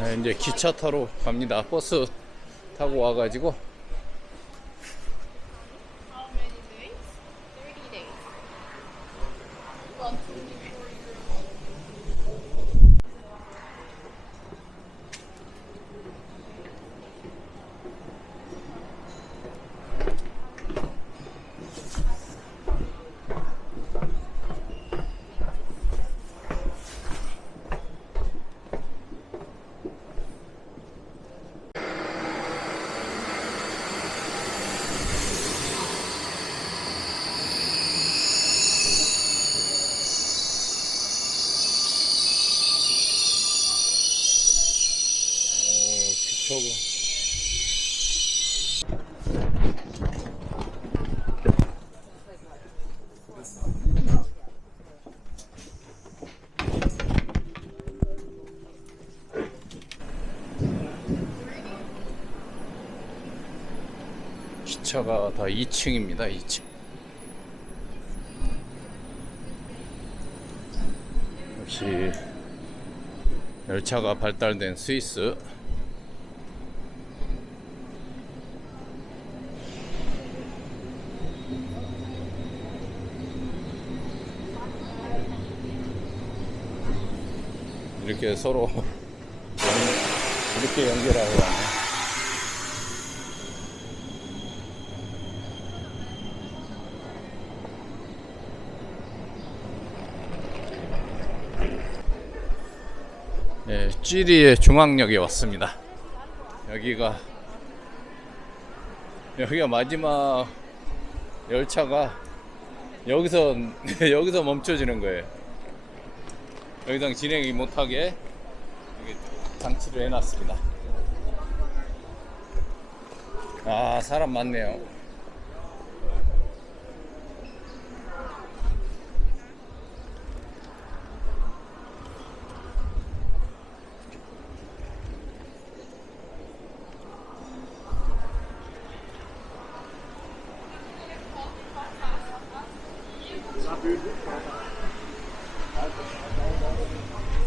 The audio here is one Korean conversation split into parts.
네, 이제 기차 타러 갑니다. 버스 타고 와가지고 기차가 다 2층입니다. 2층. 역시 열차가 발달된 스위스 이렇게 서로 연- 이렇게 연결하고 찌리의 중앙역에 왔습니다. 여기가 여기가 마지막 열차가 여기서 여기서 멈춰지는 거예요. 더 이상 진행이 못하게 장치를 해놨습니다. 아 사람 많네요.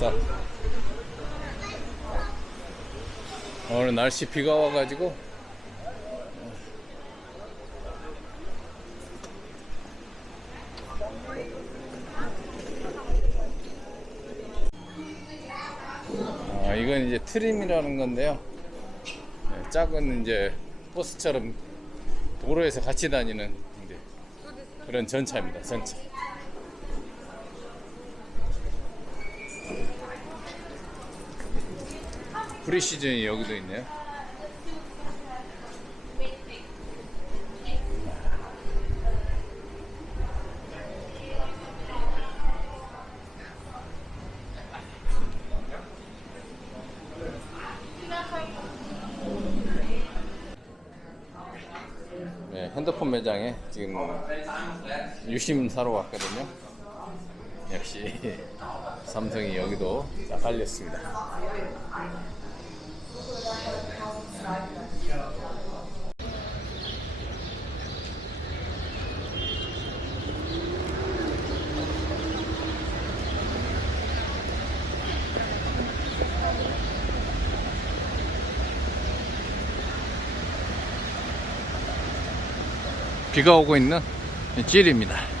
자. 오늘 날씨 비가 와가지고. 아 이건 이제 트림이라는 건데요. 네, 작은 이제 버스처럼 도로에서 같이 다니는 그런 전차입니다 전차 프리시즌이 여기도 있네요. 네, 핸드폰 매장에 지금 유심 사러 왔거든요. 역시 삼성이 여기도 딱 깔렸습니다. 비가 오고 있는 찔입니다.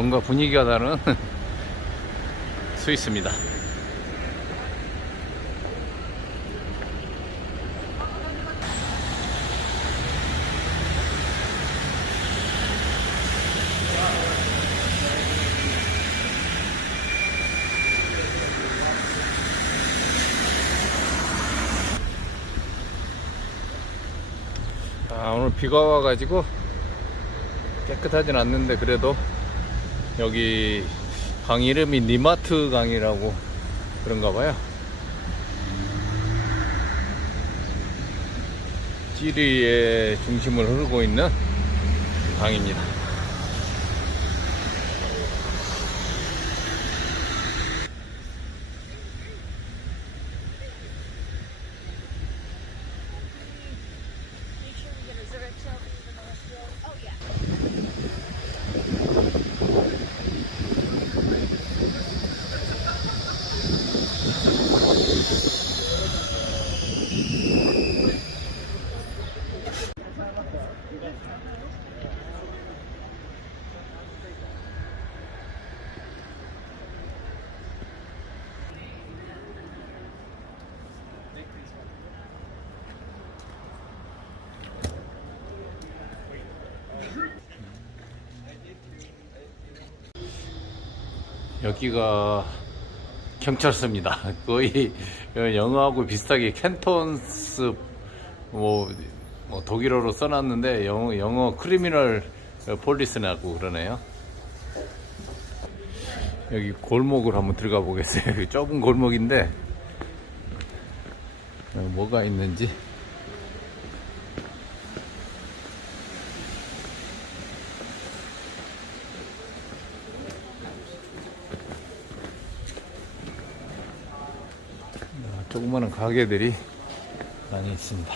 뭔가 분위기가 다른 스위스입니다. 아, 오늘 비가 와가지고 깨끗하진 않는데 그래도 여기 강 이름이 니마트 강이라고 그런가 봐요. 찌리의 중심을 흐르고 있는 강입니다. 여기가 경찰서입니다. 거의 영어하고 비슷하게 캔톤스 뭐, 뭐 독일어로 써놨는데 영어, 영어 크리미널 폴리스라고 그러네요. 여기 골목을 한번 들어가 보겠어요. 좁은 골목인데 뭐가 있는지 조그마한 가게들이 많이 있습니다.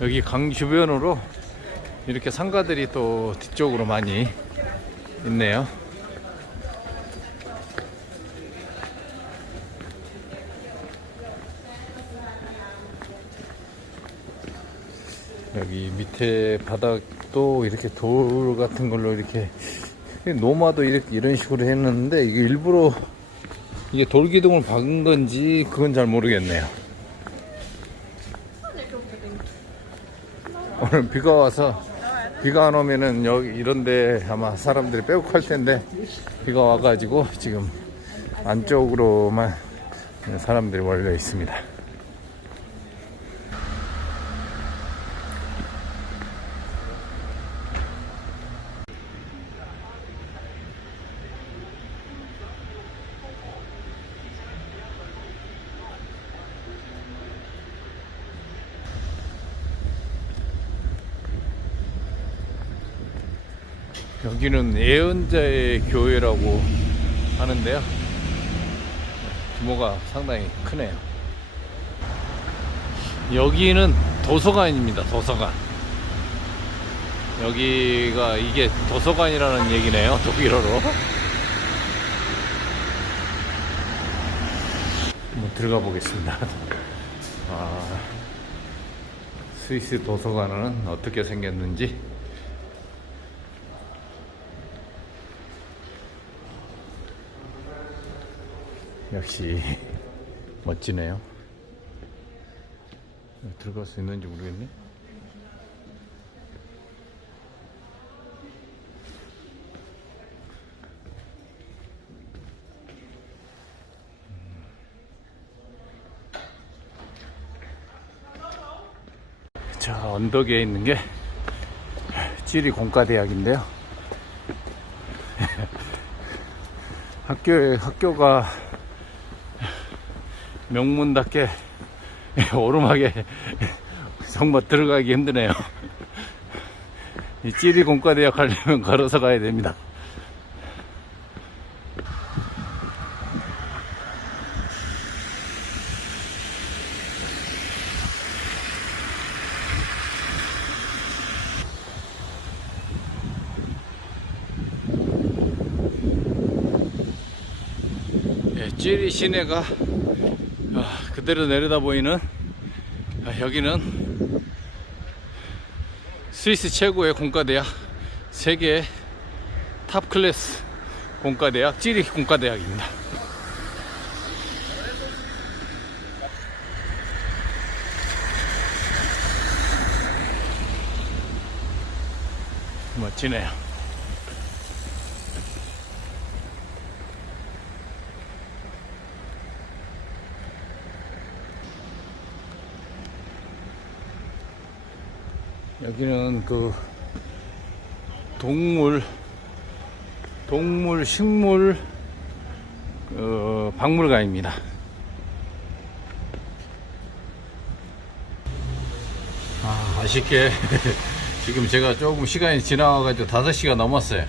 여기 강 주변으로 이렇게 상가들이 또 뒤쪽으로 많이 있네요. 여기 밑에 바닥도 이렇게 돌 같은 걸로 이렇게 노마도 이렇게 이런 식으로 했는데 이게 일부러 이게 돌기둥을 박은 건지 그건 잘 모르겠네요. 오늘 비가 와서 비가 안 오면은 여기 이런데 아마 사람들이 빼곡할 텐데 비가 와가지고 지금 안쪽으로만 사람들이 몰려 있습니다. 여기는 예언자의 교회라고 하는데요. 규모가 상당히 크네요. 여기는 도서관입니다. 도서관. 여기가 이게 도서관이라는 얘기네요. 독일어로. 한번 들어가 보겠습니다. 아, 스위스 도서관은 어떻게 생겼는지 역시 멋지네요. 들어갈 수 있는지 모르겠네. 자, 언덕에 있는 게 찌리 공과대학인데요. 학교에, 학교가 명문답게 오르막에 정말 들어가기 힘드네요. 이 찌리 공과대학 가려면 걸어서 가야 됩니다. 예, 찌리 시내가 아, 그대로 내려다 보이는 아, 여기는 스위스 최고의 공과대학 세계 탑 클래스 공과대학 찌리 공과대학입니다. 멋지네요. 여기는 그 동물 동물 식물 어, 박물관입니다. 아, 아쉽게 지금 제가 조금 시간이 지나가지고 5시가 넘었어요.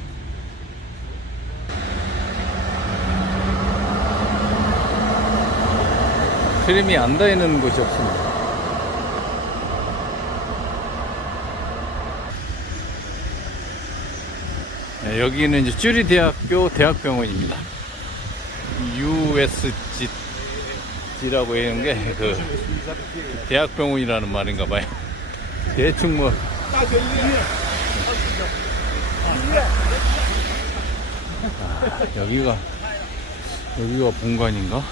트림이 안 닿이는 곳이 없습니다. 네, 여기는 이제 쭈리 대학교 대학병원입니다. USG라고 하는 게 그 대학병원이라는 말인가 봐요. 대충 뭐 아, 여기가 여기가 본관인가?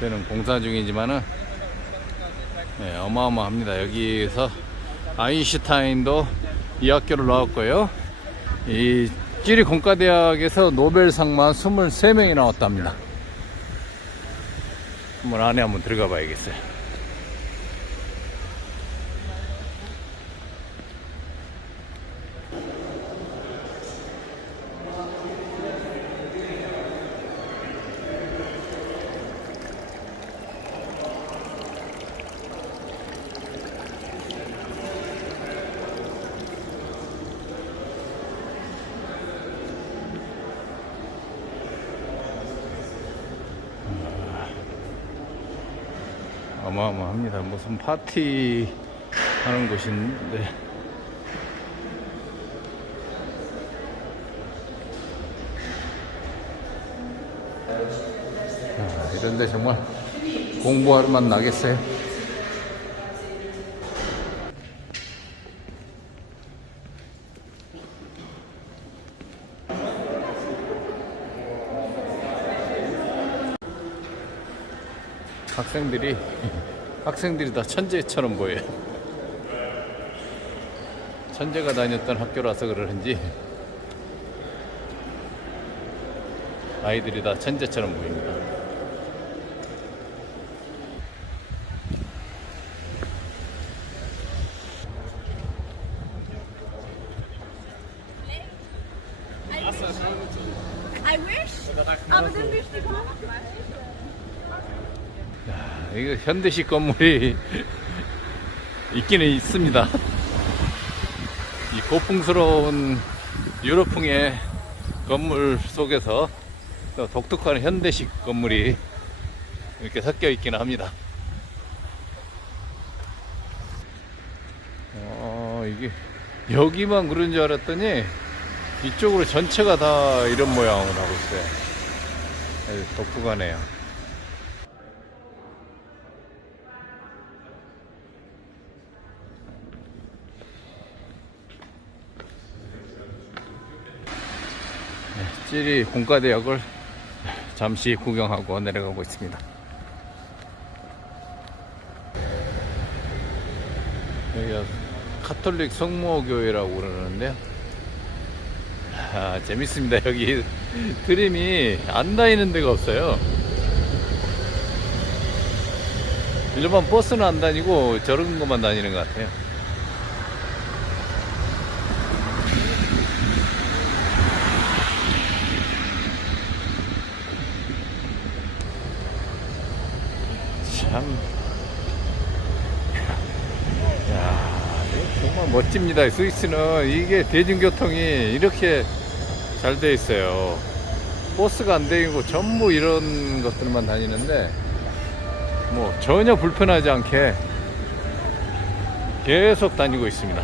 때는 공사 중이지만은 네, 어마어마합니다. 여기서 아인슈타인도 이 학교를 나왔고요. 이 찌리 공과대학에서 노벨상만 23명이 나왔답니다. 한번 안에 한번 들어가 봐야겠어요. 어마어마합니다. 무슨 파티 하는 곳인데. 아, 이런데 정말 공부하러만 나겠어요. 학생들이 학생들이 다 천재처럼 보여요. 천재가 다녔던 학교라서 그러는지 아이들이 다 천재처럼 보입니다. I wish. Aber dann die 야, 이거 현대식 건물이 있기는 있습니다. 이 고풍스러운 유럽풍의 건물 속에서 또 독특한 현대식 건물이 이렇게 섞여 있기는 합니다. 어, 이게 여기만 그런 줄 알았더니 이쪽으로 전체가 다 이런 모양을 하고 있어요. 독특하네요. 찌리 공과대학을 잠시 구경하고 내려가고 있습니다. 여기가 카톨릭 성모교회라고 그러는데요. 아, 재밌습니다. 여기 드림이 안 다니는 데가 없어요. 일반 버스는 안 다니고 저런 것만 다니는 것 같아요. 참. 야, 이거 정말 멋집니다. 스위스는 이게 대중교통이 이렇게 잘 돼 있어요. 버스가 안 다니고 전부 이런 것들만 다니는데 뭐 전혀 불편하지 않게 계속 다니고 있습니다.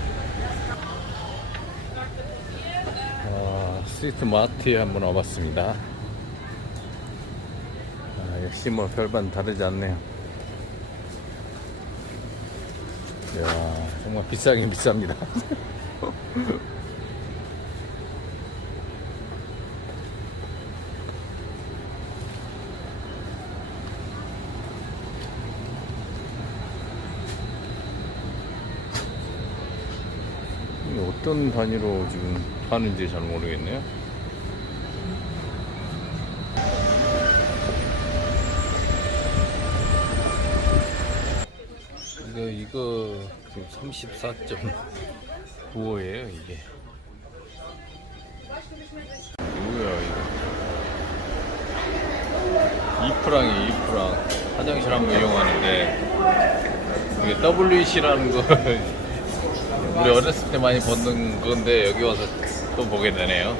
아, 스위트 마트에 한번 와봤습니다. 아, 역시 뭐 별반 다르지 않네요. 이야, 정말 비싸긴 비쌉니다. 어떤 단위로 지금 하는지 잘 모르겠네요. 이거 이거 지금 34.95예요 이게. 뭐야 이거? 2프랑이 2프랑 화장실 한 번 이용하는데 이게 WC라는 거 우리 어렸을 때 많이 보는 건데 여기 와서 또 보게 되네요.